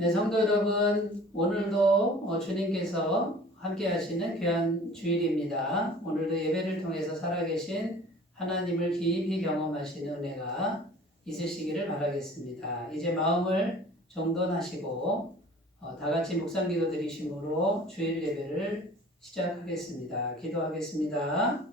네, 성도 여러분, 오늘도 주님께서 함께 하시는 귀한 주일입니다. 오늘도 예배를 통해서 살아계신 하나님을 깊이 경험하시는 은혜가 있으시기를 바라겠습니다. 이제 마음을 정돈하시고 다 같이 묵상기도 드리심으로 주일 예배를 시작하겠습니다. 기도하겠습니다.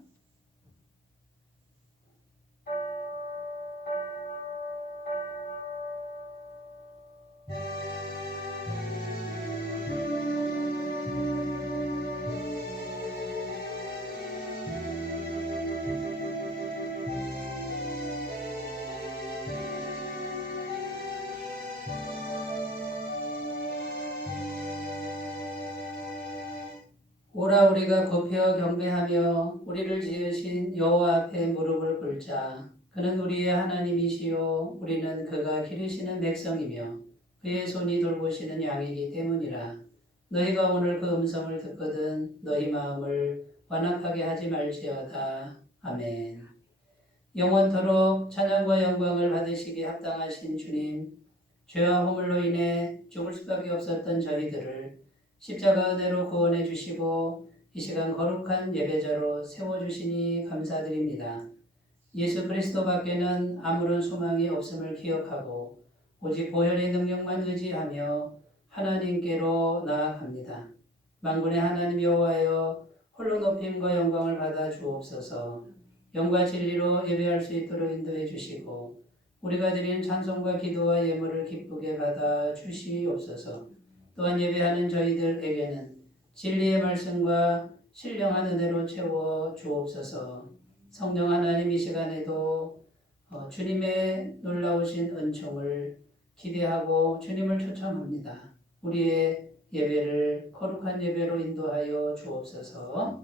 오라 우리가 굽혀 경배하며 우리를 지으신 여호와 앞에 무릎을 꿇자. 그는 우리의 하나님이시요 우리는 그가 기르시는 백성이며 그의 손이 돌보시는 양이기 때문이라. 너희가 오늘 그 음성을 듣거든 너희 마음을 완악하게 하지 말지어다. 아멘. 영원토록 찬양과 영광을 받으시기에 합당하신 주님, 죄와 허물로 인해 죽을 수밖에 없었던 저희들을 십자가 은혜로 구원해 주시고 이 시간 거룩한 예배자로 세워주시니 감사드립니다. 예수 그리스도 밖에는 아무런 소망이 없음을 기억하고 오직 보혈의 능력만 의지하며 하나님께로 나아갑니다. 만군의 하나님 여호와여, 홀로 높임과 영광을 받아 주옵소서. 영과 진리로 예배할 수 있도록 인도해 주시고 우리가 드리는 찬송과 기도와 예물을 기쁘게 받아 주시옵소서. 또한 예배하는 저희들에게는 진리의 말씀과 신령한 은혜로 채워 주옵소서. 성령 하나님, 이 시간에도 주님의 놀라우신 은총을 기대하고 주님을 초청합니다. 우리의 예배를 거룩한 예배로 인도하여 주옵소서.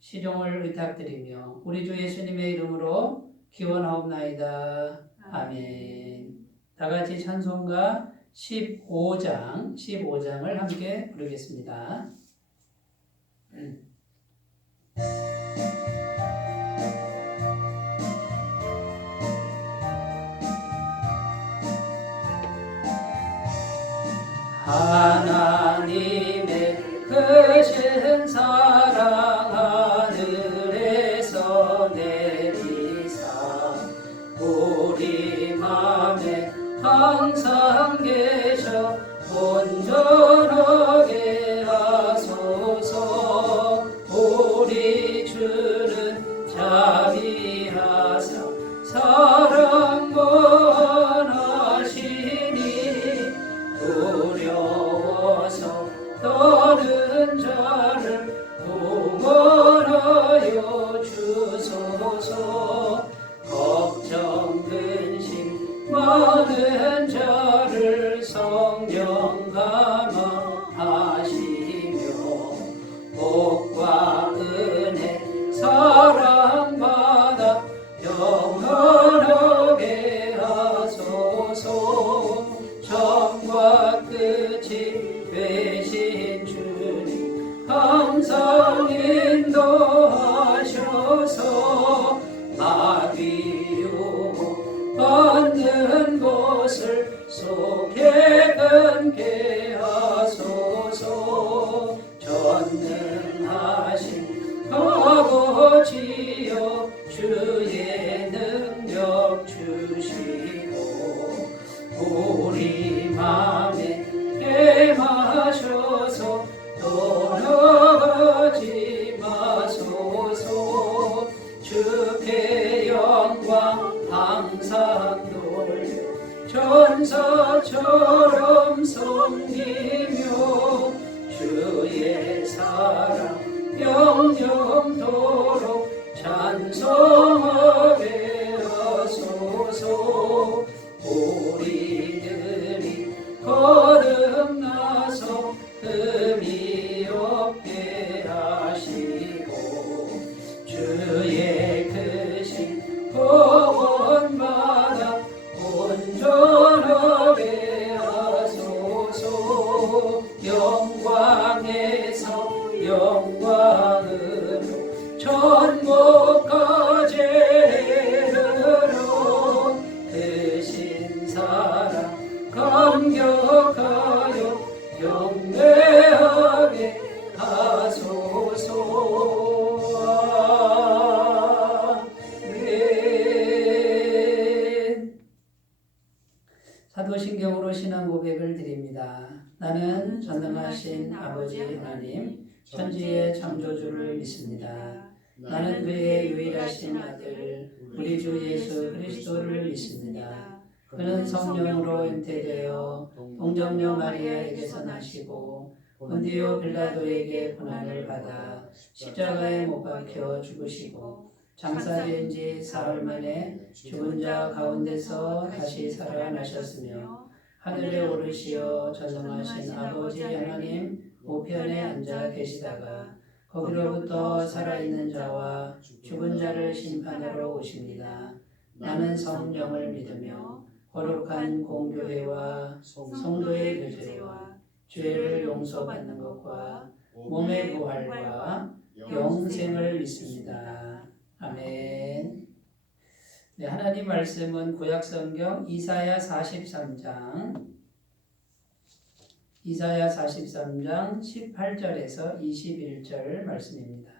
시종을 의탁드리며 우리 주 예수님의 이름으로 기원하옵나이다. 아멘. 다 같이 찬송가 15장을 함께 부르겠습니다. 하나님의 크신 사랑 하늘에서 내리사 우리 맘에 항상 계셔 온전하게 하소서. 우리 주는 자비하사 사랑 원하시니 두려워서 떠는 자를 구원하여 주소서. 걱정 근심 많은 자를 성령 감화하시며 복과 은혜 사랑받아 영원하게 하소서. 처음과 끝이 되신 주님 항상 인도하셔서 마귀 받는 곳을 속에 끊게 하소서. 전능하신 아버지여, 주의 능력 주시고 우리 맘에 임하셔서 떠나가지 마소서. 주께 영광 항상 돌려 전사처럼 섬기며 주의 사랑 영영토록 찬송하게 하소서. 우리들이 거듭나서 흠이 없게 하시고 주의 크신 구원받아 온전하게 하소서. 영광에서 영광으로 천국까지 이르러 크신 사랑 감격하여 고백을 드립니다. 나는 전능하신 아버지 하나님, 천지의 창조주를 믿습니다. 나는 그의 유일하신 아들, 우리 주 예수 그리스도를 믿습니다. 그는 성령으로 잉태되어 동정녀 마리아에게서 나시고 본디오 빌라도에게 고난을 받아 십자가에 못 박혀 죽으시고 장사된 지 사흘 만에 죽은 자 가운데서 다시 살아나셨으며 하늘에 오르시어 전능하신 아버지 하나님 우편에 앉아 계시다가 거기로부터 살아있는 자와 죽은 자를 심판하러 오십니다. 나는 성령을 믿으며 거룩한 공교회와 성도의 교제와 죄를 용서받는 것과 몸의 부활과 영생을 믿습니다. 아멘. 네, 하나님 말씀은 구약성경 이사야 43장 18절에서 21절 말씀입니다.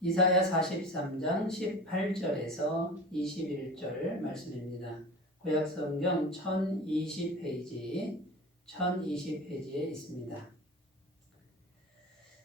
이사야 43장 18절에서 21절 말씀입니다. 구약성경 1020페이지에 있습니다.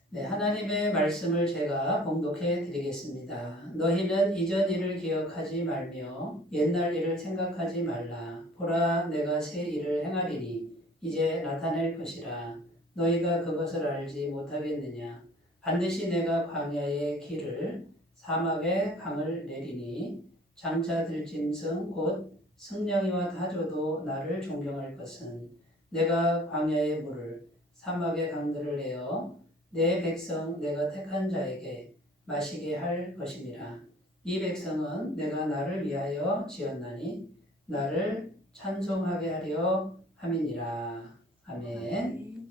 네, 하나님의 말씀을 제가 봉독해 드리겠습니다. 너희는 이전 일을 기억하지 말며 옛날 일을 생각하지 말라. 보라, 내가 새 일을 행하리니 이제 나타낼 것이라. 너희가 그것을 알지 못하겠느냐? 반드시 내가 광야의 길을 사막에 강을 내리니 장차 들짐승 곧 승냥이와 타조도 나를 존경할 것은 내가 광야의 물을 사막의 강들을 내어 내 백성 내가 택한 자에게 마시게 할 것임이라. 이 백성은 내가 나를 위하여 지었나니 나를 찬송하게 하려 함이니라. 아멘.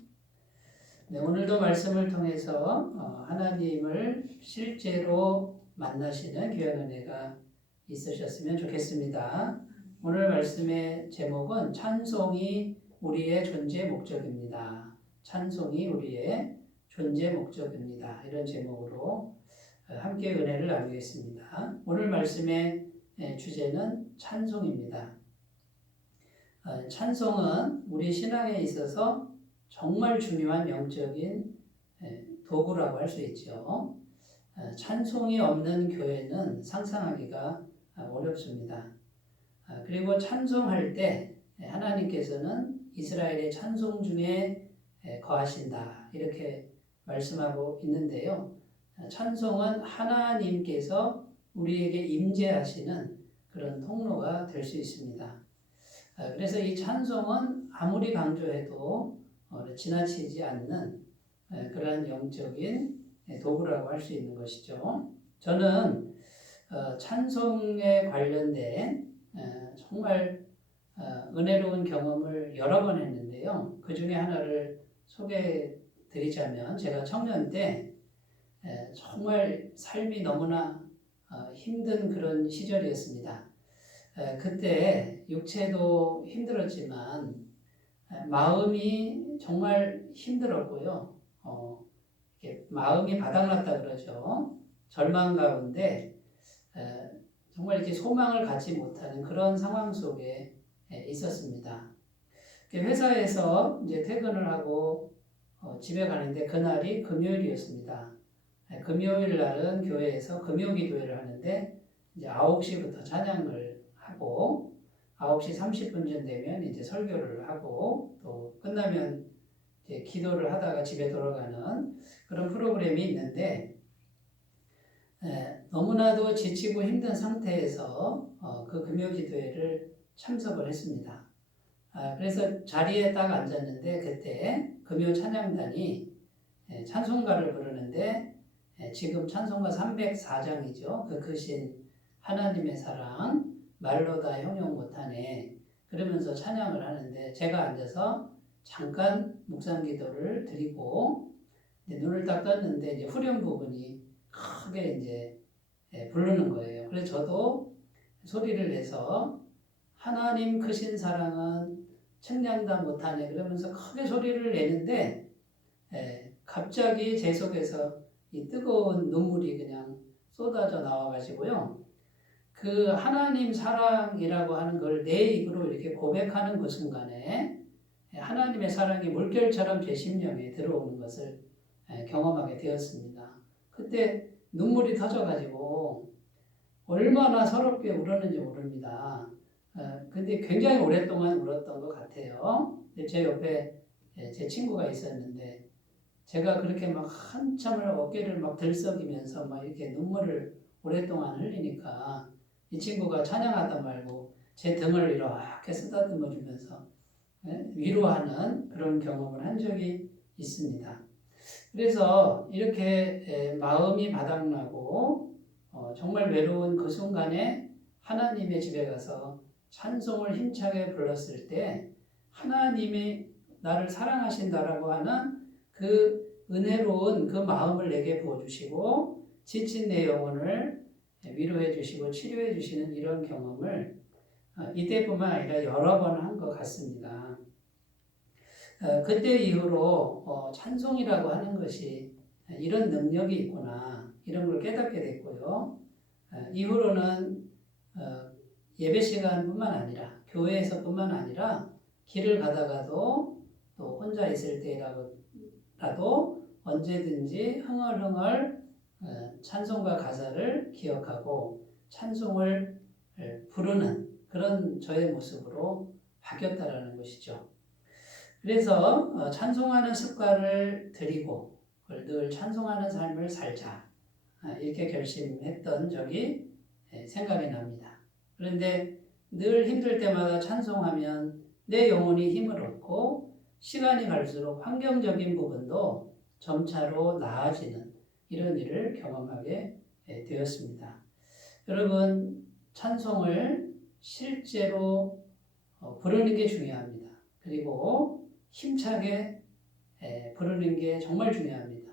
네, 오늘도 말씀을 통해서 하나님을 실제로 만나시는 귀한 은혜가 있으셨으면 좋겠습니다. 오늘 말씀의 제목은 찬송이 우리의 존재 목적입니다. 찬송이 우리의 존재 목적입니다. 이런 제목으로 함께 은혜를 나누겠습니다. 오늘 말씀의 주제는 찬송입니다. 찬송은 우리 신앙에 있어서 정말 중요한 영적인 도구라고 할 수 있죠. 찬송이 없는 교회는 상상하기가 어렵습니다. 그리고 찬송할 때 하나님께서는 이스라엘의 찬송 중에 거하신다 이렇게 말씀하고 있는데요. 찬송은 하나님께서 우리에게 임재하시는 그런 통로가 될 수 있습니다. 그래서 이 찬송은 아무리 강조해도 지나치지 않는 그러한 영적인 도구라고 할 수 있는 것이죠. 저는 찬송에 관련된 정말 은혜로운 경험을 여러 번 했는데요. 그 중에 하나를 소개해 드리자면 제가 청년 때 정말 삶이 너무나 힘든 그런 시절이었습니다. 그때 육체도 힘들었지만 마음이 정말 힘들었고요. 마음이 바닥났다 그러죠. 절망 가운데 정말 이렇게 소망을 갖지 못하는 그런 상황 속에 있었습니다. 회사에서 이제 퇴근을 하고 집에 가는데 그날이 금요일이었습니다. 금요일 날은 교회에서 금요 기도회를 하는데 이제 9시부터 찬양을 하고 9시 30분쯤 되면 이제 설교를 하고 또 끝나면 이제 기도를 하다가 집에 돌아가는 그런 프로그램이 있는데 너무나도 지치고 힘든 상태에서 그 금요 기도회를 참석을 했습니다. 그래서 자리에 딱 앉았는데 그때 금요 찬양단이 찬송가를 부르는데 지금 찬송가 304장이죠. 그 크신 하나님의 사랑 말로 다 형용 못하네 그러면서 찬양을 하는데 제가 앉아서 잠깐 묵상 기도를 드리고 눈을 딱 떴는데 이제 후렴 부분이 크게 이제 부르는 거예요. 그래서 저도 소리를 내서 하나님 크신 사랑은 측량다 못하네 그러면서 크게 소리를 내는데 갑자기 제 속에서 이 뜨거운 눈물이 그냥 쏟아져 나와가지고요. 그 하나님 사랑이라고 하는 걸 내 입으로 이렇게 고백하는 그 순간에 하나님의 사랑이 물결처럼 제 심령에 들어오는 것을 경험하게 되었습니다. 그때 눈물이 터져가지고 얼마나 서럽게 울었는지 모릅니다. 근데 굉장히 오랫동안 울었던 것 같아요. 제 옆에 제 친구가 있었는데 제가 그렇게 막 한참을 어깨를 막 들썩이면서 막 이렇게 눈물을 오랫동안 흘리니까 이 친구가 찬양하다 말고 제 등을 이렇게 쓰다듬어 주면서 위로하는 그런 경험을 한 적이 있습니다. 그래서 이렇게 마음이 바닥나고 정말 외로운 그 순간에 하나님의 집에 가서 찬송을 힘차게 불렀을 때 하나님이 나를 사랑하신다라고 하는 그 은혜로운 그 마음을 내게 부어주시고 지친 내 영혼을 위로해 주시고 치료해 주시는 이런 경험을 이때뿐만 아니라 여러 번 한 것 같습니다. 그때 이후로 찬송이라고 하는 것이 이런 능력이 있구나 이런 걸 깨닫게 됐고요. 이후로는 예배 시간뿐만 아니라 교회에서뿐만 아니라 길을 가다가도 또 혼자 있을 때라도 언제든지 흥얼흥얼 찬송과 가사를 기억하고 찬송을 부르는 그런 저의 모습으로 바뀌었다라는 것이죠. 그래서 찬송하는 습관을 들이고 늘 찬송하는 삶을 살자 이렇게 결심했던 적이 생각이 납니다. 그런데 늘 힘들 때마다 찬송하면 내 영혼이 힘을 얻고 시간이 갈수록 환경적인 부분도 점차로 나아지는 이런 일을 경험하게 되었습니다. 여러분 찬송을 실제로 부르는 게 중요합니다. 그리고 힘차게 부르는 게 정말 중요합니다.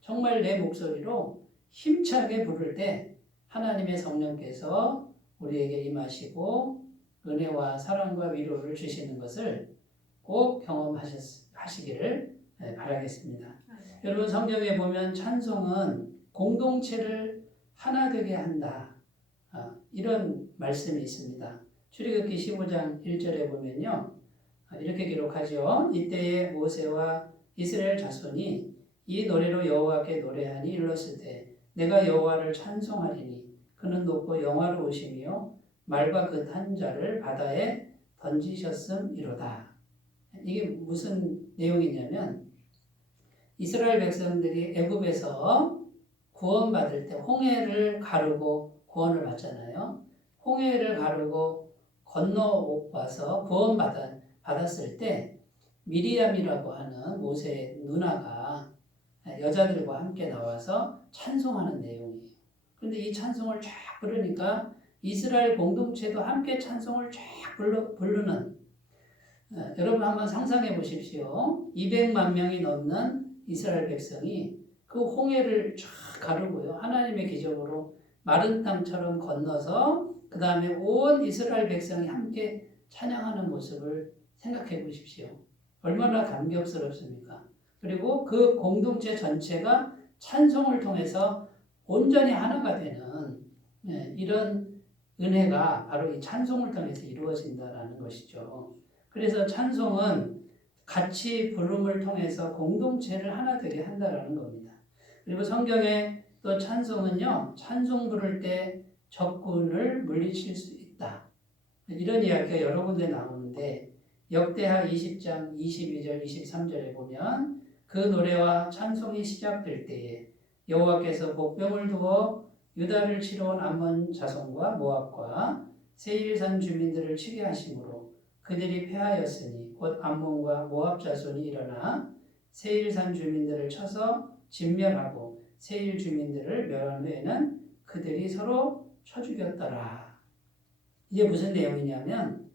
정말 내 목소리로 힘차게 부를 때 하나님의 성령께서 우리에게 임하시고 은혜와 사랑과 위로를 주시는 것을 꼭 경험하시기를 바라겠습니다. 여러분 성경에 보면 찬송은 공동체를 하나 되게 한다. 이런 말씀이 있습니다. 출애굽기 15장 1절에 보면요. 이렇게 기록하죠. 이때에 모세와 이스라엘 자손이 이 노래로 여호와께 노래하니 일렀으되 내가 여호와를 찬송하리니 그는 높고 영화로우시며 말과 그 탄 자를 바다에 던지셨음이로다. 이게 무슨 내용이냐면 이스라엘 백성들이 애굽에서 구원받을 때 홍해를 가르고 구원을 받잖아요. 홍해를 가르고 건너와서 구원받았을 때 미리암이라고 하는 모세의 누나가 여자들과 함께 나와서 찬송하는 내용이에요. 그런데 이 찬송을 쫙 부르니까 이스라엘 공동체도 함께 찬송을 쫙 부르는 여러분 한번 상상해 보십시오. 200만 명이 넘는 이스라엘 백성이 그 홍해를 쫙 가르고요. 하나님의 기적으로 마른 땅처럼 건너서 그 다음에 온 이스라엘 백성이 함께 찬양하는 모습을 생각해 보십시오. 얼마나 감격스럽습니까? 그리고 그 공동체 전체가 찬송을 통해서 온전히 하나가 되는 이런 은혜가 바로 이 찬송을 통해서 이루어진다는 것이죠. 그래서 찬송은 같이 부름을 통해서 공동체를 하나 되게 한다는 겁니다. 그리고 성경에 또 찬송은요, 찬송 부를 때 적군을 물리칠 수 있다. 이런 이야기가 여러 군데 나오는데 역대하 20장 22절 23절에 보면 그 노래와 찬송이 시작될 때에 여호와께서 복병을 두어 유다를 치러 온 암몬 자손과 모압과 세일산 주민들을 치게 하심으로 그들이 패하였으니 곧 암몬과 모압 자손이 일어나 세일산 주민들을 쳐서 진멸하고 세일 주민들을 멸한 후에는 그들이 서로 쳐 죽였더라. 이게 무슨 내용이냐면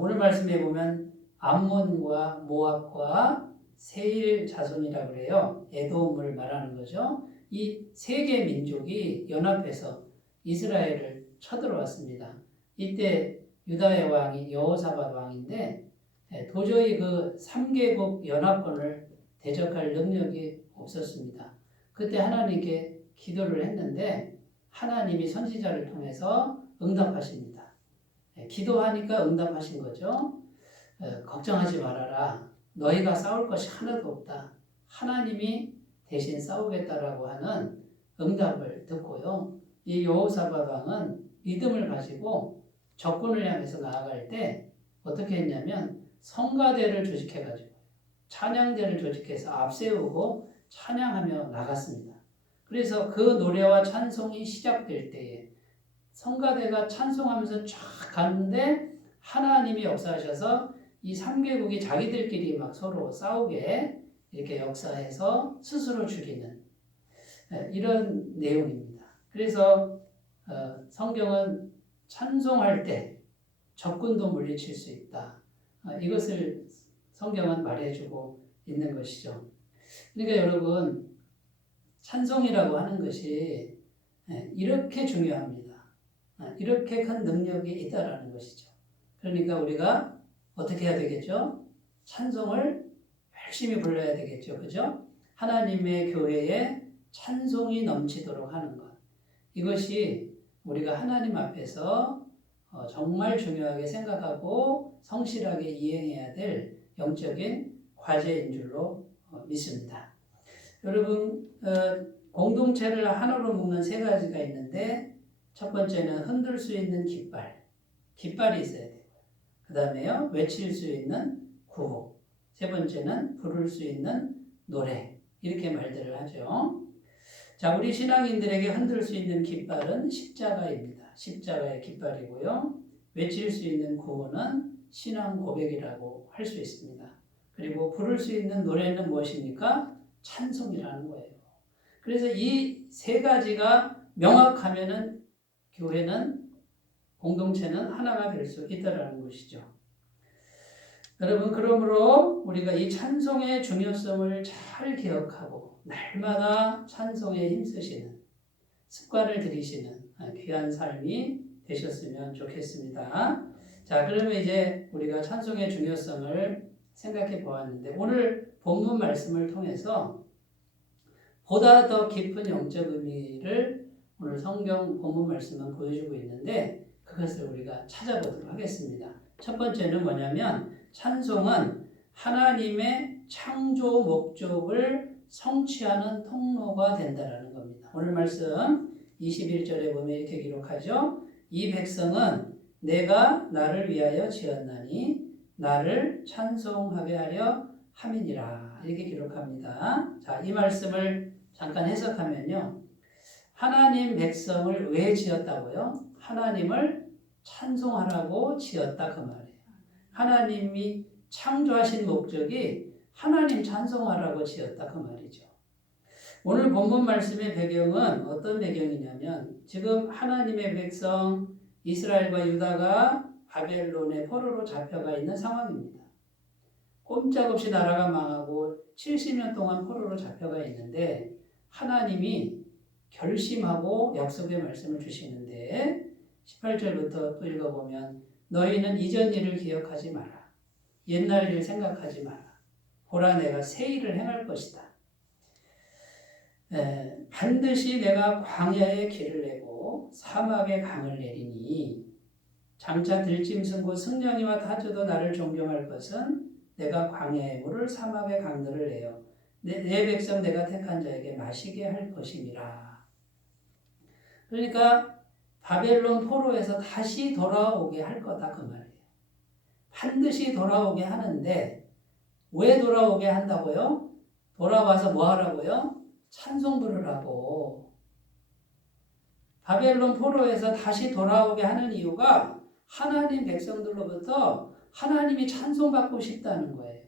오늘 말씀에 보면 암몬과 모압과 세일 자손이라고 그래요. 에돔을 말하는 거죠. 이 세 개 민족이 연합해서 이스라엘을 쳐들어왔습니다. 이때 유다의 왕이 여호사밧 왕인데 도저히 그 3개국 연합군을 대적할 능력이 없었습니다. 그때 하나님께 기도를 했는데 하나님이 선지자를 통해서 응답하십니다. 기도하니까 응답하신 거죠. 걱정하지 말아라. 너희가 싸울 것이 하나도 없다. 하나님이 대신 싸우겠다라고 하는 응답을 듣고요. 이 여호사밧 왕은 믿음을 가지고 적군을 향해서 나아갈 때 어떻게 했냐면 성가대를 조직해가지고 찬양대를 조직해서 앞세우고 찬양하며 나갔습니다. 그래서 그 노래와 찬송이 시작될 때에 성가대가 찬송하면서 쫙 가는데 하나님이 역사하셔서 이 3개국이 자기들끼리 막 서로 싸우게 이렇게 역사해서 스스로 죽이는 이런 내용입니다. 그래서 성경은 찬송할 때 적군도 물리칠 수 있다. 이것을 성경은 말해주고 있는 것이죠. 그러니까 여러분, 찬송이라고 하는 것이 이렇게 중요합니다. 이렇게 큰 능력이 있다라는 것이죠. 그러니까 우리가 어떻게 해야 되겠죠? 찬송을 열심히 불러야 되겠죠. 그죠? 하나님의 교회에 찬송이 넘치도록 하는 것. 이것이 우리가 하나님 앞에서 정말 중요하게 생각하고 성실하게 이행해야 될 영적인 과제인 줄로 믿습니다. 여러분, 공동체를 하나로 묶는 3가지가 있는데 첫 번째는 흔들 수 있는 깃발. 깃발이 있어야 돼요. 그 다음에요, 외칠 수 있는 구호. 3번째는 부를 수 있는 노래. 이렇게 말들을 하죠. 자, 우리 신앙인들에게 흔들 수 있는 깃발은 십자가입니다. 십자가의 깃발이고요. 외칠 수 있는 구호는 신앙 고백이라고 할 수 있습니다. 그리고 부를 수 있는 노래는 무엇입니까? 찬송이라는 거예요. 그래서 이 3가지가 명확하면은 교회는, 공동체는 하나가 될 수 있다는 것이죠. 여러분, 그러므로 우리가 이 찬송의 중요성을 잘 기억하고 날마다 찬송에 힘쓰시는 습관을 들이시는 귀한 삶이 되셨으면 좋겠습니다. 자, 그러면 이제 우리가 찬송의 중요성을 생각해 보았는데 오늘 본문 말씀을 통해서 보다 더 깊은 영적 의미를 오늘 성경 본문 말씀은 보여주고 있는데 그것을 우리가 찾아보도록 하겠습니다. 첫 번째는 뭐냐면 찬송은 하나님의 창조 목적을 성취하는 통로가 된다는 겁니다. 오늘 말씀 21절에 보면 이렇게 기록하죠. 이 백성은 내가 나를 위하여 지었나니 나를 찬송하게 하려 함이니라. 이렇게 기록합니다. 자, 이 말씀을 잠깐 해석하면요. 하나님 백성을 왜 지었다고요? 하나님을 찬송하라고 지었다 그 말이에요. 하나님이 창조하신 목적이 하나님 찬송하라고 지었다 그 말이죠. 오늘 본문 말씀의 배경은 어떤 배경이냐면 지금 하나님의 백성 이스라엘과 유다가 바벨론의 포로로 잡혀가 있는 상황입니다. 꼼짝없이 나라가 망하고 70년 동안 포로로 잡혀가 있는데 하나님이 결심하고 약속의 말씀을 주시는데 18절부터 또 읽어보면 너희는 이전 일을 기억하지 마라. 옛날 일을 생각하지 마라. 보라 내가 새 일을 행할 것이다. 반드시 내가 광야에 길을 내고 사막에 강을 내리니 장차 들짐승 곧 승냥이와 타조도 나를 존경할 것은 내가 광야의 물을 사막의 강들을 내어 내 백성 내가 택한 자에게 마시게 할 것임이라. 그러니까 바벨론 포로에서 다시 돌아오게 할 거다 그 말이에요. 반드시 돌아오게 하는데 왜 돌아오게 한다고요? 돌아와서 뭐 하라고요? 찬송 부르라고. 바벨론 포로에서 다시 돌아오게 하는 이유가 하나님 백성들로부터 하나님이 찬송받고 싶다는 거예요.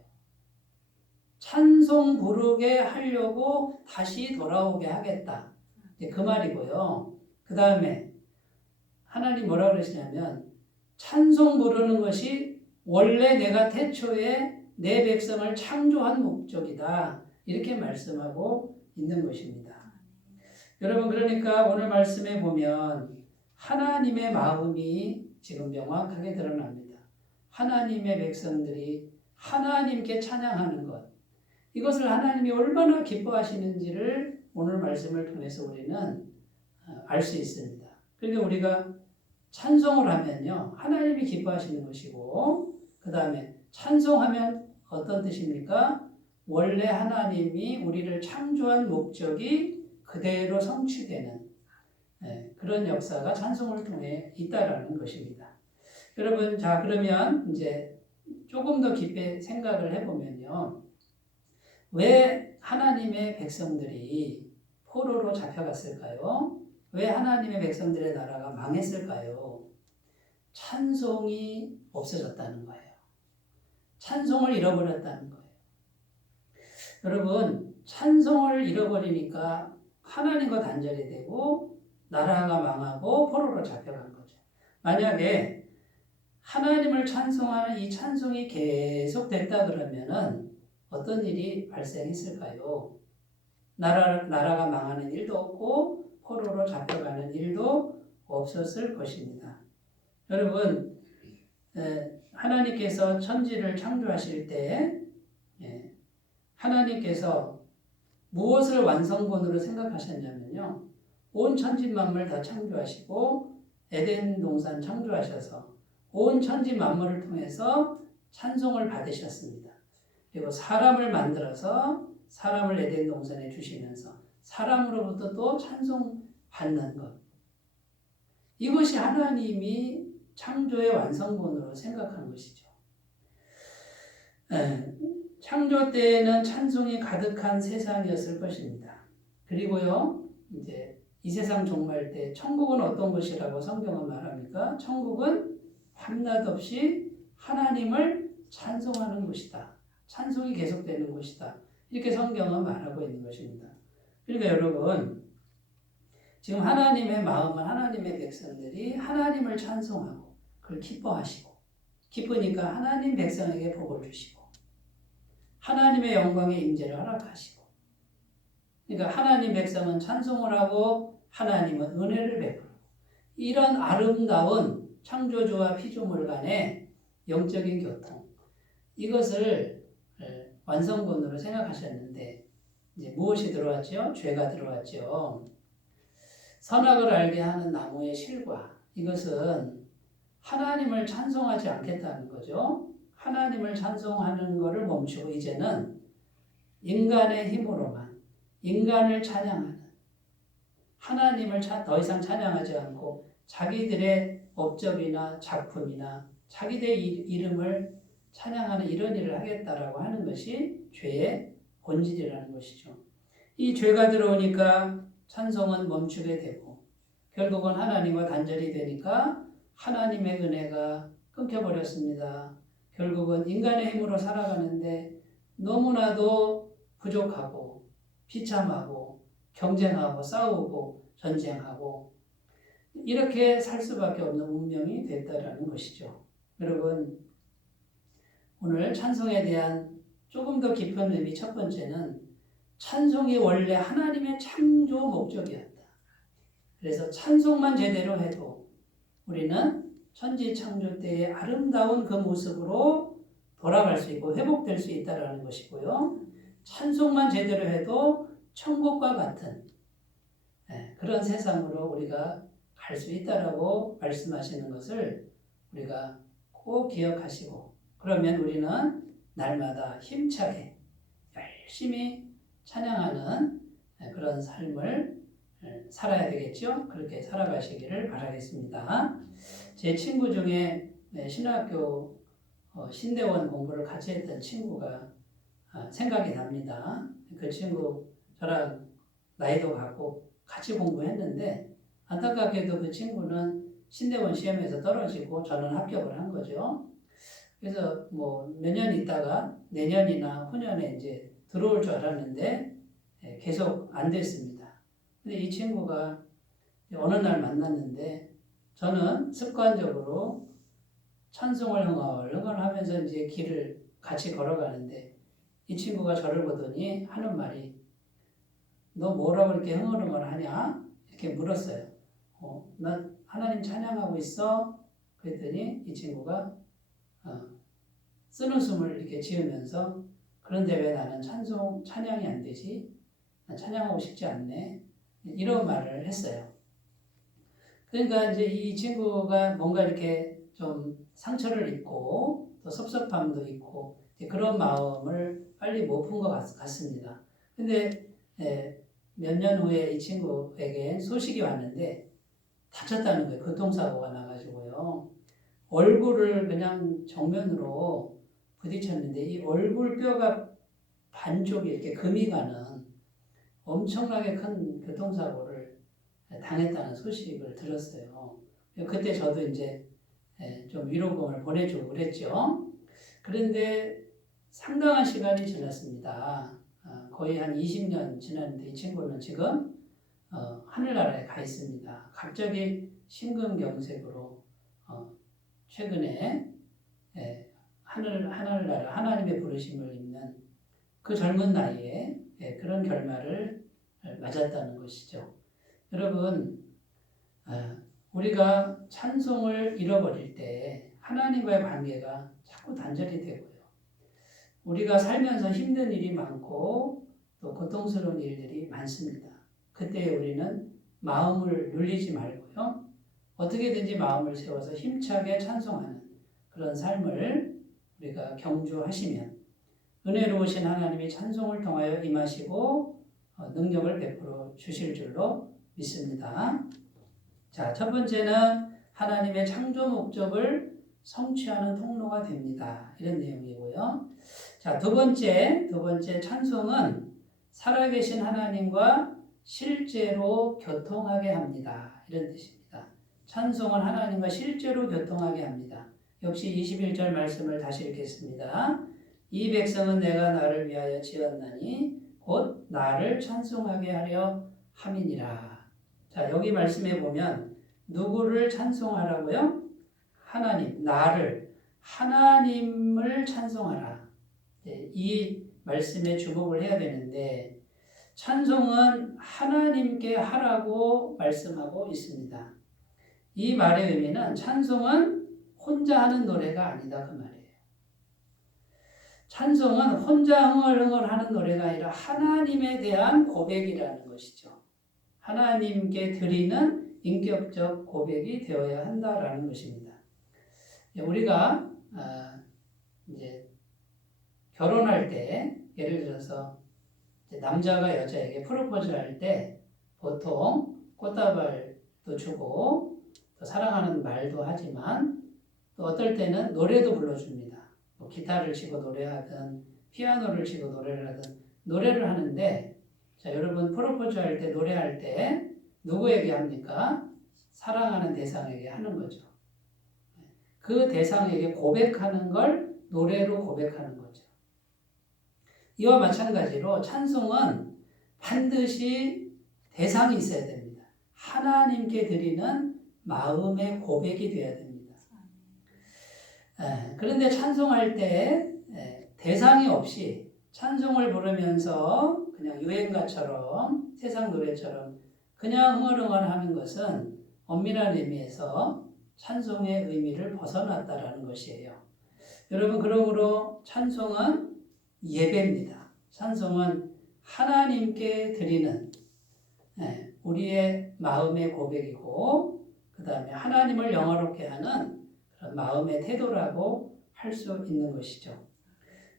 찬송 부르게 하려고 다시 돌아오게 하겠다. 그 말이고요. 그 다음에 하나님 뭐라 그러시냐면 찬송 부르는 것이 원래 내가 태초에 내 백성을 창조한 목적이다. 이렇게 말씀하고 있는 것입니다. 여러분 그러니까 오늘 말씀에 보면 하나님의 마음이 지금 명확하게 드러납니다. 하나님의 백성들이 하나님께 찬양하는 것. 이것을 하나님이 얼마나 기뻐하시는지를 오늘 말씀을 통해서 우리는 알 수 있습니다. 그러니까 우리가 찬송을 하면요, 하나님이 기뻐하시는 것이고, 그 다음에 찬송하면 어떤 뜻입니까? 원래 하나님이 우리를 창조한 목적이 그대로 성취되는 그런 역사가 찬송을 통해 있다라는 것입니다. 여러분, 자, 그러면 이제 조금 더 깊이 생각을 해보면요. 왜 하나님의 백성들이 포로로 잡혀갔을까요? 왜 하나님의 백성들의 나라가 망했을까요? 찬송이 없어졌다는 거예요. 찬송을 잃어버렸다는 거예요. 여러분, 찬송을 잃어버리니까 하나님과 단절이 되고 나라가 망하고 포로로 잡혀간 거죠. 만약에 하나님을 찬송하는 이 찬송이 계속됐다 그러면은 어떤 일이 발생했을까요? 나라가 망하는 일도 없고 포로로 잡혀가는 일도 없었을 것입니다. 여러분, 하나님께서 천지를 창조하실 때 하나님께서 무엇을 완성본으로 생각하셨냐면요. 온 천지 만물 다 창조하시고 에덴 동산 창조하셔서 온 천지 만물을 통해서 찬송을 받으셨습니다. 그리고 사람을 만들어서 사람을 에덴 동산에 주시면서 사람으로부터 또 찬송 받는 것. 이것이 하나님이 창조의 완성본으로 생각한 것이죠. 창조 때에는 찬송이 가득한 세상이었을 것입니다. 그리고요, 이제 이 세상 종말 때 천국은 어떤 것이라고 성경은 말합니까? 천국은 밤낮 없이 하나님을 찬송하는 곳이다. 찬송이 계속되는 곳이다. 이렇게 성경은 말하고 있는 것입니다. 그러니까 여러분, 지금 하나님의 마음은 하나님의 백성들이 하나님을 찬송하고 그걸 기뻐하시고 기쁘니까 하나님 백성에게 복을 주시고 하나님의 영광의 임재를 허락하시고 그러니까 하나님 백성은 찬송을 하고 하나님은 은혜를 베풀고 이런 아름다운 창조주와 피조물 간의 영적인 교통 이것을 완성본으로 생각하셨는데 이제 무엇이 들어왔죠? 죄가 들어왔죠. 선악을 알게 하는 나무의 실과 이것은 하나님을 찬송하지 않겠다는 거죠. 하나님을 찬송하는 것을 멈추고 이제는 인간의 힘으로만 인간을 찬양하는 하나님을 더 이상 찬양하지 않고 자기들의 업적이나 작품이나 자기들의 이름을 찬양하는 이런 일을 하겠다라고 하는 것이 죄의 본질이라는 것이죠. 이 죄가 들어오니까 찬송은 멈추게 되고 결국은 하나님과 단절이 되니까 하나님의 은혜가 끊겨버렸습니다. 결국은 인간의 힘으로 살아가는데 너무나도 부족하고 비참하고 경쟁하고 싸우고 전쟁하고 이렇게 살 수밖에 없는 운명이 됐다라는 것이죠. 여러분, 오늘 찬송에 대한 조금 더 깊은 의미 첫 번째는 찬송이 원래 하나님의 창조 목적이었다. 그래서 찬송만 제대로 해도 우리는 천지 창조 때의 아름다운 그 모습으로 돌아갈 수 있고 회복될 수 있다는 것이고요. 찬송만 제대로 해도 천국과 같은 그런 세상으로 우리가 갈 수 있다라고 말씀하시는 것을 우리가 꼭 기억하시고 그러면 우리는 날마다 힘차게 열심히 찬양하는 그런 삶을 살아야 되겠죠. 그렇게 살아가시기를 바라겠습니다. 제 친구 중에 신학교 신대원 공부를 같이 했던 친구가 생각이 납니다. 그 친구 저랑 나이도 같고 같이 공부했는데 안타깝게도 그 친구는 신대원 시험에서 떨어지고 저는 합격을 한 거죠. 그래서 뭐 몇 년 있다가 내년이나 후년에 이제 들어올 줄 알았는데 계속 안 됐습니다. 근데 이 친구가 어느 날 만났는데 저는 습관적으로 찬송을 흥얼흥얼하면서 이제 길을 같이 걸어가는데 이 친구가 저를 보더니 하는 말이 너 뭐라고 이렇게 흥얼흥얼하냐? 이렇게 물었어요. 나 하나님 찬양하고 있어? 그랬더니 이 친구가 쓰는 숨을 이렇게 지으면서 그런데 왜 나는 찬양이 안 되지? 난 찬양하고 싶지 않네. 이런 말을 했어요. 그러니까 이제 이 친구가 뭔가 이렇게 좀 상처를 입고 또 섭섭함도 있고 그런 마음을 빨리 못 푼 것 같습니다. 근데 몇 년 후에 이 친구에게 소식이 왔는데 다쳤다는 거예요. 교통사고가 나가지고요. 얼굴을 그냥 정면으로 부딪혔는데 이 얼굴 뼈가 반쪽이 이렇게 금이 가는 엄청나게 큰 교통사고를 당했다는 소식을 들었어요. 그때 저도 이제 좀 위로금을 보내주고 그랬죠. 그런데 상당한 시간이 지났습니다. 거의 한 20년 지났는데 이 친구는 지금 하늘나라에 가 있습니다. 갑자기 심근경색으로 최근에 하늘나라 하나님의 부르심을 입는 그 젊은 나이에 그런 결말을 맞았다는 것이죠. 여러분, 우리가 찬송을 잃어버릴 때 하나님과의 관계가 자꾸 단절이 되고요. 우리가 살면서 힘든 일이 많고 또 고통스러운 일들이 많습니다. 그때 우리는 마음을 눌리지 말고요. 어떻게든지 마음을 세워서 힘차게 찬송하는 그런 삶을 우리가 경주하시면 은혜로우신 하나님이 찬송을 통하여 임하시고 능력을 베풀어 주실 줄로 믿습니다. 자, 첫 번째는 하나님의 창조 목적을 성취하는 통로가 됩니다. 이런 내용이고요. 자, 두 번째 찬송은 살아계신 하나님과 실제로 교통하게 합니다. 이런 뜻입니다. 찬송은 하나님과 실제로 교통하게 합니다. 역시 21절 말씀을 다시 읽겠습니다. 이 백성은 내가 나를 위하여 지었나니 곧 나를 찬송하게 하려 함이니라. 자, 여기 말씀에 보면 누구를 찬송하라고요? 하나님, 하나님을 찬송하라. 이 말씀에 주목을 해야 되는데 찬송은 하나님께 하라고 말씀하고 있습니다. 이 말의 의미는 찬송은 혼자 하는 노래가 아니다 그 말이에요. 찬송은 혼자 흥얼흥얼 하는 노래가 아니라 하나님에 대한 고백이라는 것이죠. 하나님께 드리는 인격적 고백이 되어야 한다라는 것입니다. 우리가 이제 결혼할 때 예를 들어서 남자가 여자에게 프로포즈할 때 보통 꽃다발도 주고 또 사랑하는 말도 하지만 또 어떨 때는 노래도 불러줍니다. 뭐 기타를 치고 노래하든 피아노를 치고 노래를 하든 노래를 하는데 자, 여러분 프로포즈 할 때 노래할 때 누구에게 합니까? 사랑하는 대상에게 하는 거죠. 그 대상에게 고백하는 걸 노래로 고백하는 거죠. 이와 마찬가지로 찬송은 반드시 대상이 있어야 됩니다. 하나님께 드리는 마음의 고백이 되어야 됩니다. 그런데 찬송할 때 대상이 없이 찬송을 부르면서 그냥 유행가처럼 세상 노래처럼 그냥 흥얼흥얼 하는 것은 엄밀한 의미에서 찬송의 의미를 벗어났다라는 것이에요. 여러분, 그러므로 찬송은 예배입니다. 찬송은 하나님께 드리는 우리의 마음의 고백이고 그 다음에 하나님을 영화롭게 하는 그런 마음의 태도라고 할 수 있는 것이죠.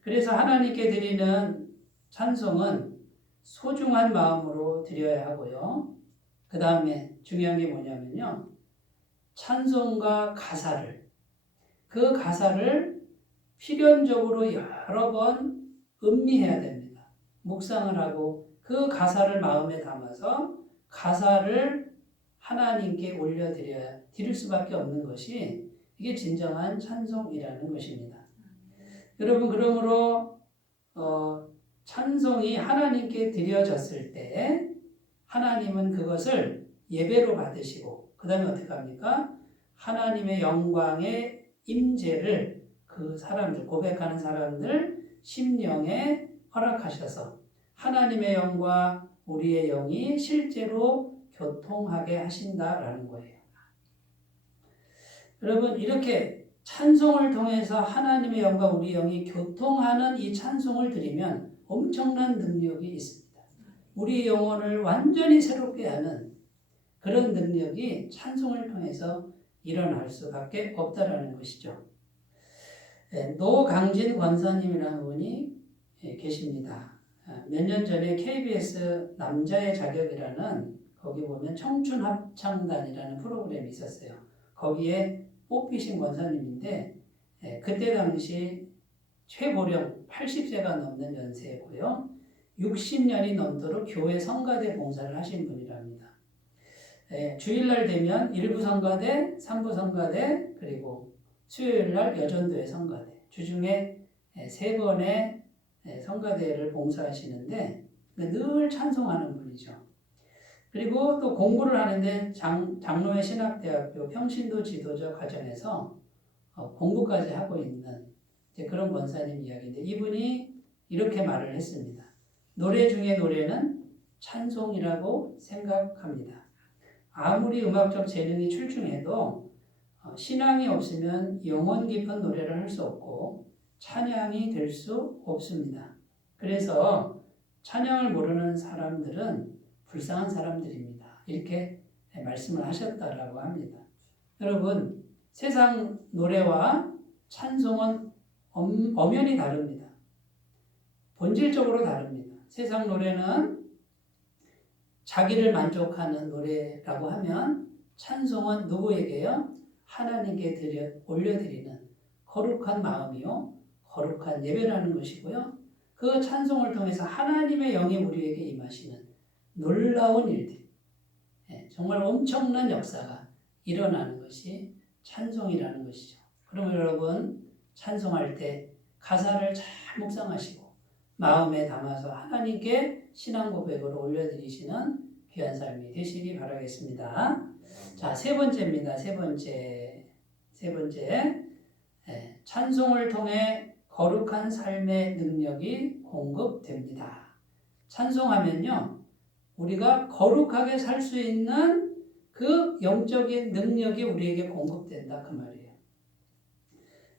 그래서 하나님께 드리는 찬송은 소중한 마음으로 드려야 하고요. 그 다음에 중요한 게 뭐냐면요. 찬송과 그 가사를 필연적으로 여러 번 음미해야 됩니다. 묵상을 하고 그 가사를 마음에 담아서 가사를 하나님께 드릴 수밖에 없는 것이 이게 진정한 찬송이라는 것입니다. 여러분, 그러므로 찬송이 하나님께 드려졌을 때 하나님은 그것을 예배로 받으시고 그 다음에 어떻게 합니까? 하나님의 영광의 임재를 그 사람들, 고백하는 사람들 심령에 허락하셔서 하나님의 영과 우리의 영이 실제로 교통하게 하신다라는 거예요. 여러분, 이렇게 찬송을 통해서 하나님의 영과 우리 영이 교통하는 이 찬송을 드리면 엄청난 능력이 있습니다. 우리 영혼을 완전히 새롭게 하는 그런 능력이 찬송을 통해서 일어날 수밖에 없다라는 것이죠. 노강진 권사님이라는 분이 계십니다. 몇 년 전에 KBS 남자의 자격이라는 거기 보면 청춘합창단이라는 프로그램이 있었어요. 거기에 뽑히신 권사님인데 그때 당시 최고령 80세가 넘는 연세고요. 60년이 넘도록 교회 성가대 봉사를 하신 분이랍니다. 주일날 되면 1부 성가대, 3부 성가대, 그리고 수요일날 여전도회 성가대. 주중에 3번의 성가대를 봉사하시는데 늘 찬송하는 분이죠. 그리고 또 공부를 하는데 장로회 신학대학교 평신도 지도자 과정에서 공부까지 하고 있는 그런 권사님 이야기인데 이분이 이렇게 말을 했습니다. 노래 중에 노래는 찬송이라고 생각합니다. 아무리 음악적 재능이 출중해도 신앙이 없으면 영혼 깊은 노래를 할 수 없고 찬양이 될 수 없습니다. 그래서 찬양을 모르는 사람들은 불쌍한 사람들입니다. 이렇게 말씀을 하셨다라고 합니다. 여러분, 세상 노래와 찬송은 엄연히 다릅니다. 본질적으로 다릅니다. 세상 노래는 자기를 만족하는 노래라고 하면 찬송은 누구에게요? 하나님께 올려드리는 거룩한 마음이요. 거룩한 예배라는 것이고요. 그 찬송을 통해서 하나님의 영이 우리에게 임하시는 놀라운 일들, 정말 엄청난 역사가 일어나는 것이 찬송이라는 것이죠. 그러면 여러분 찬송할 때 가사를 잘 묵상하시고 마음에 담아서 하나님께 신앙 고백으로 올려드리시는 귀한 삶이 되시기 바라겠습니다. 자, 세 번째입니다. 세 번째. 찬송을 통해 거룩한 삶의 능력이 공급됩니다. 찬송하면요, 우리가 거룩하게 살 수 있는 그 영적인 능력이 우리에게 공급된다 그 말이에요.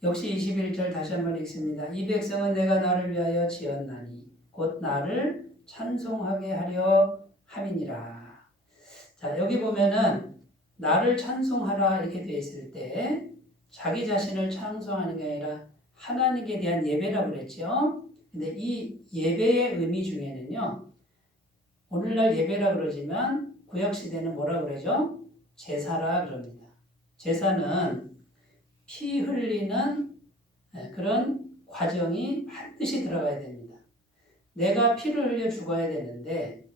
역시 21절 다시 한번 읽습니다. 이 백성은 내가 나를 위하여 지었나니 곧 나를 찬송하게 하려 함이니라. 자, 여기 보면은 나를 찬송하라 이렇게 되어 있을 때 자기 자신을 찬송하는 게 아니라 하나님께 대한 예배라고 그랬죠. 근데 이 예배의 의미 중에는요, 오늘날 예배라 그러지만 구약시대는 뭐라 그러죠? 제사라 그럽니다. 제사는 피 흘리는 그런 과정이 반드시 들어가야 됩니다. 내가 피를 흘려 죽어야 되는데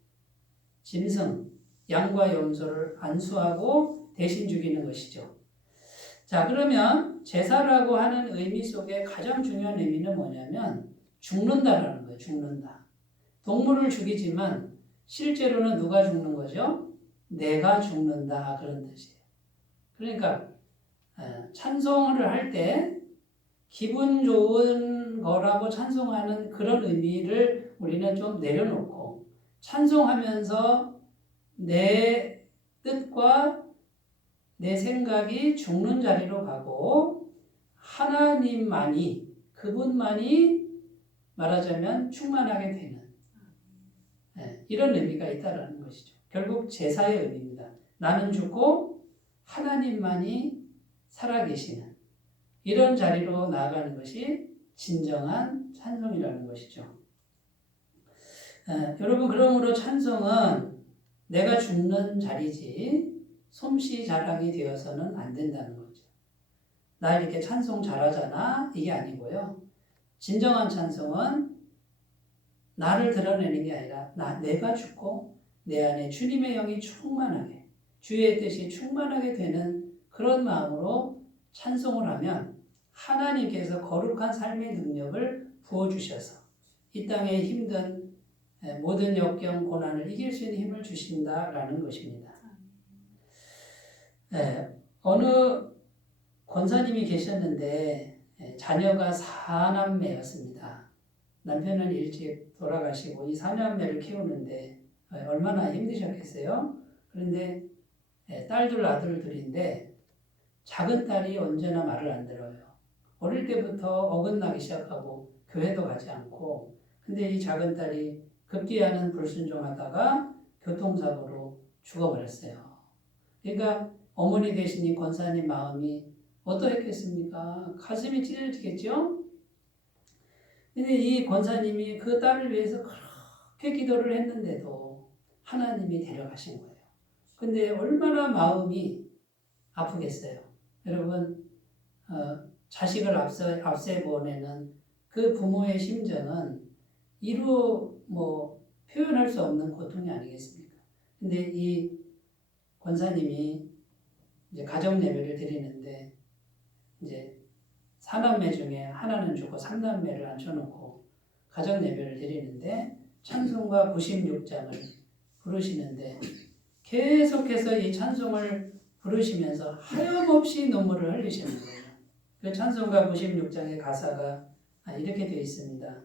짐승, 양과 염소를 안수하고 대신 죽이는 것이죠. 자, 그러면 제사라고 하는 의미 속에 가장 중요한 의미는 뭐냐면 죽는다라는 거예요. 죽는다. 동물을 죽이지만 실제로는 누가 죽는 거죠? 내가 죽는다 그런 뜻이에요. 그러니까 찬송을 할 때 기분 좋은 거라고 찬송하는 그런 의미를 우리는 좀 내려놓고 찬송하면서 내 뜻과 내 생각이 죽는 자리로 가고 하나님만이 그분만이 말하자면 충만하게 되는 이런 의미가 있다는 것이죠. 결국 제사의 의미입니다. 나는 죽고 하나님만이 살아계시는 이런 자리로 나아가는 것이 진정한 찬송이라는 것이죠. 여러분, 그러므로 찬송은 내가 죽는 자리지 솜씨 자랑이 되어서는 안 된다는 거죠. 나 이렇게 찬송 잘하잖아 이게 아니고요. 진정한 찬송은 나를 드러내는 게 아니라 내가 죽고 내 안에 주님의 영이 충만하게 주의 뜻이 충만하게 되는 그런 마음으로 찬송을 하면 하나님께서 거룩한 삶의 능력을 부어주셔서 이 땅의 힘든 모든 역경 고난을 이길 수 있는 힘을 주신다라는 것입니다. 어느 권사님이 계셨는데 자녀가 4남매였습니다. 남편은 일찍 돌아가시고 이 4남매를 키우는데 얼마나 힘드셨겠어요? 그런데 딸들 아들들인데 작은 딸이 언제나 말을 안 들어요. 어릴 때부터 어긋나기 시작하고 교회도 가지 않고 근데 이 작은 딸이 급기야는 불순종하다가 교통사고로 죽어버렸어요. 그러니까 어머니 되신 이 권사님 마음이 어떠했겠습니까? 가슴이 찢어지겠죠? 근데 이 권사님이 그 딸을 위해서 그렇게 기도를 했는데도 하나님이 데려가신 거예요. 근데 얼마나 마음이 아프겠어요. 여러분, 자식을 앞세 보내는 그 부모의 심정은 이루 표현할 수 없는 고통이 아니겠습니까? 근데 이 권사님이 이제 가정 예배를 드리는데 이제 4남매 중에 하나는 죽고 3남매를 앉혀놓고 가정 예배를 드리는데 찬송가 96장을 부르시는데 계속해서 이 찬송을 부르시면서 하염없이 눈물을 흘리시는 거예요. 그 찬송가 96장의 가사가 이렇게 되어 있습니다.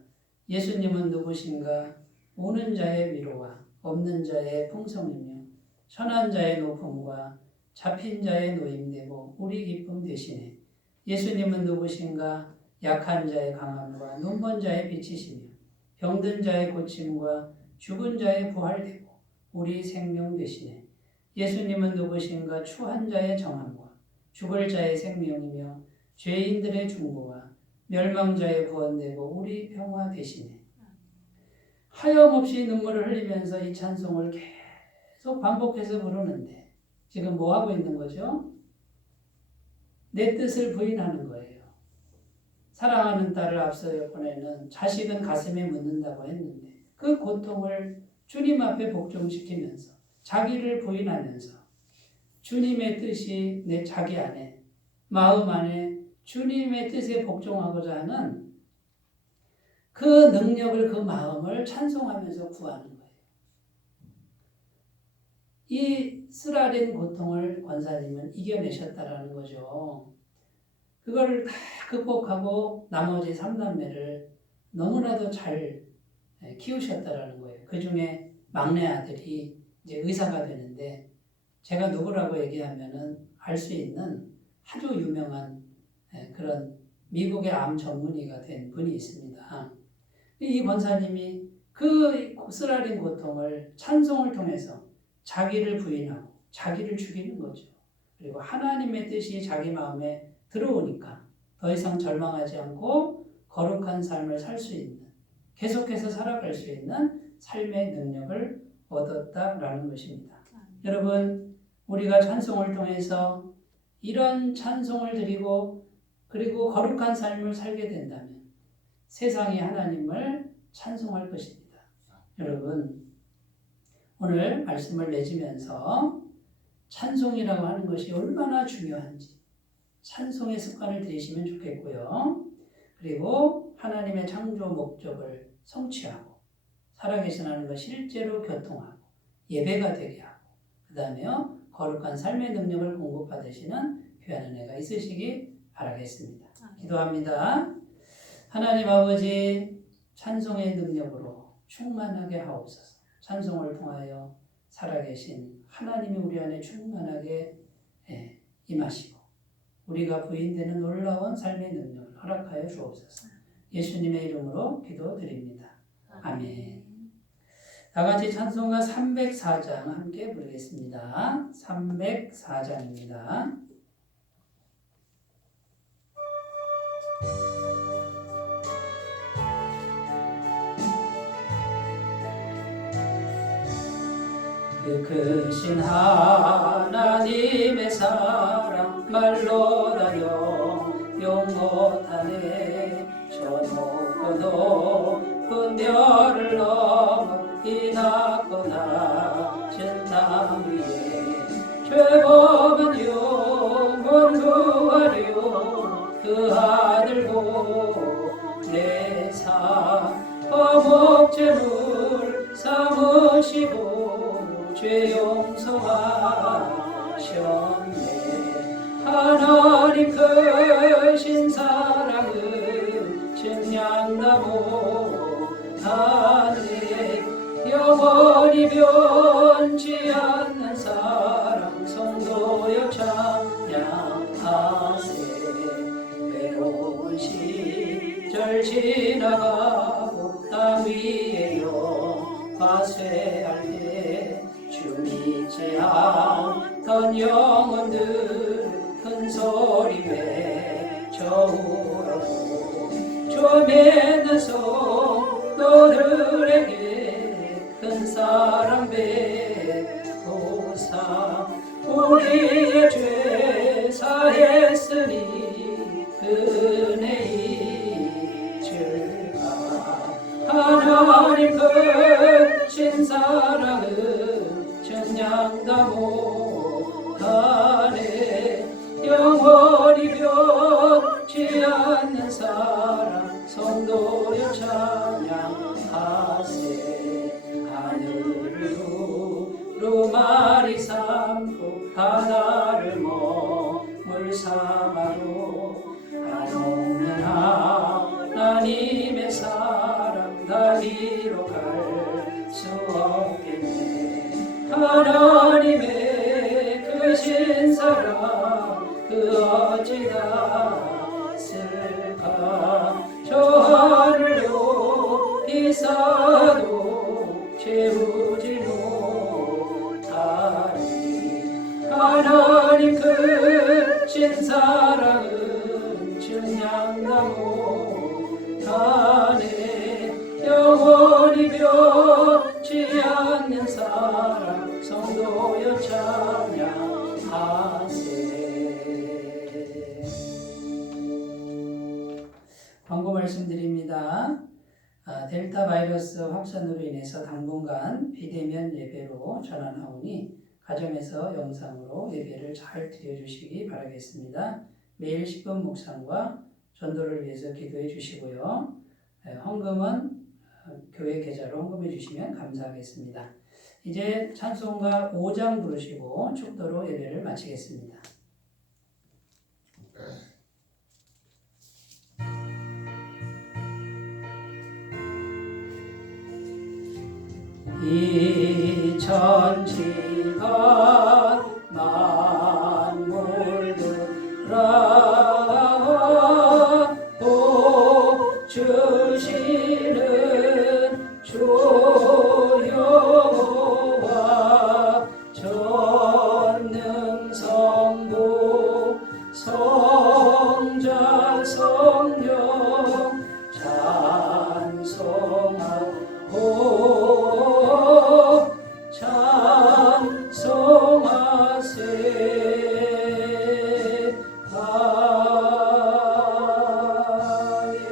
예수님은 누구신가? 우는 자의 위로와 없는 자의 풍성이며 천한 자의 높음과 잡힌 자의 노임되고 우리 기쁨 되시네. 예수님은 누구신가? 약한 자의 강함과 눈먼 자의 빛이시며 병든 자의 고침과 죽은 자의 부활되고 우리 생명 되시네. 예수님은 누구신가? 추한 자의 정함과 죽을 자의 생명이며 죄인들의 중보와 멸망자의 구원되고 우리 평화 되시네. 하염없이 눈물을 흘리면서 이 찬송을 계속 반복해서 부르는데 지금 뭐 하고 있는 거죠? 내 뜻을 부인하는 거예요. 사랑하는 딸을 앞서 보내는 자식은 가슴에 묻는다고 했는데 그 고통을 주님 앞에 복종시키면서 자기를 부인하면서 주님의 뜻이 내 자기 안에 마음 안에 주님의 뜻에 복종하고자 하는 그 능력을 그 마음을 찬송하면서 구하는 거예요. 이 쓰라린 고통을 권사님은 이겨내셨다라는 거죠. 그거를 다 극복하고 나머지 3남매를 너무나도 잘 키우셨다라는 거예요. 그 중에 막내 아들이 이제 의사가 되는데 제가 누구라고 얘기하면은 알 수 있는 아주 유명한 그런 미국의 암 전문의가 된 분이 있습니다. 이 권사님이 그 쓰라린 고통을 찬송을 통해서 자기를 부인하고 자기를 죽이는 거죠. 그리고 하나님의 뜻이 자기 마음에 들어오니까 더 이상 절망하지 않고 거룩한 삶을 살 수 있는, 계속해서 살아갈 수 있는 삶의 능력을 얻었다라는 것입니다. 여러분, 우리가 찬송을 통해서 이런 찬송을 드리고 그리고 거룩한 삶을 살게 된다면 세상이 하나님을 찬송할 것입니다. 여러분, 오늘 말씀을 맺으면서 찬송이라고 하는 것이 얼마나 중요한지 찬송의 습관을 들이시면 좋겠고요. 그리고 하나님의 창조 목적을 성취하고 살아계신 하나님과 실제로 교통하고 예배가 되게 하고 그 다음에 거룩한 삶의 능력을 공급받으시는 귀한 은혜가 있으시기 바라겠습니다. 기도합니다. 하나님 아버지, 찬송의 능력으로 충만하게 하옵소서. 찬송을 통하여 살아계신 하나님이 우리 안에 충만하게 임하시고 우리가 부인되는 놀라운 삶의 능력을 허락하여 주옵소서. 예수님의 이름으로 기도드립니다. 아멘. 다 같이 찬송가 304장 함께 부르겠습니다. 304장입니다. 그 크신 하나님의 사랑 말로 다 용 못하네. 저 높고 높은 별을 넘어 이 낮고 낮은 땅 위에 죄범은 영원 구하려 그 아들 보내사 허목제물 삼으시고 죄 용서하셨네. 하나님 크신 사랑은 증량다 못하네. 영원히 변치 않는 사랑 성도여 찬양하세. 외로운 시절 지나가고 땅 위에 영화 쇠할 때 주 믿지 않 던 영혼들 큰 소리 외쳐 울었고 좁에는 성도들에게 큰 사랑 베푸사 우리의 죄 사했으니 은혜 잊을까 하나님 크신 사랑은 정량다 못하네 영원히 변치 않는 사랑 성도여 찬양하세 하늘로 마리 삼고 바다를 머물 삼아도 한없는 하나님의 사랑 다리로 갈 수 없겠네 하나님의 크신 사랑 그 어찌 닿았을까 저 하늘 높이 쌓아도 채우지 못하리 하나님 크신 사랑은 증량다 못하네 영원히 변치 않는 사랑 성도여 찬양하세. 광고 말씀드립니다. 델타 바이러스 확산으로 인해서 당분간 비대면 예배로 전환하오니 가정에서 영상으로 예배를 잘 드려주시기 바라겠습니다. 매일 10분 묵상과 전도를 위해서 기도해 주시고요. 헌금은 교회 계좌로 헌금해 주시면 감사하겠습니다. 이제 찬송가 5장 부르시고 축도로 예배를 마치겠습니다. 이 천지가 만물들아 복 주시는 주 여호와 전능성부 성자 성령 찬송하오 찬송하세 아멘.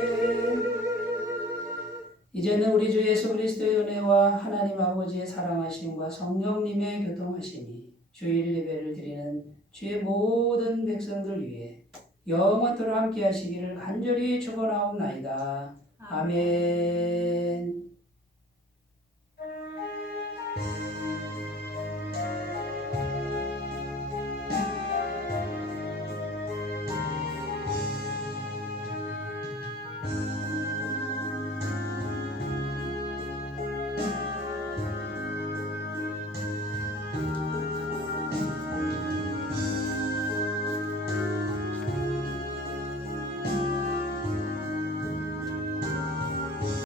이제는 우리 주 예수 그리스도의 은혜와 하나님 아버지의 사랑하심과 성령님의 교통하심이 주일 예배를 드리는 주의 모든 백성들 위해 영원토록 함께 하시기를 간절히 축원하옵나이다. 아멘.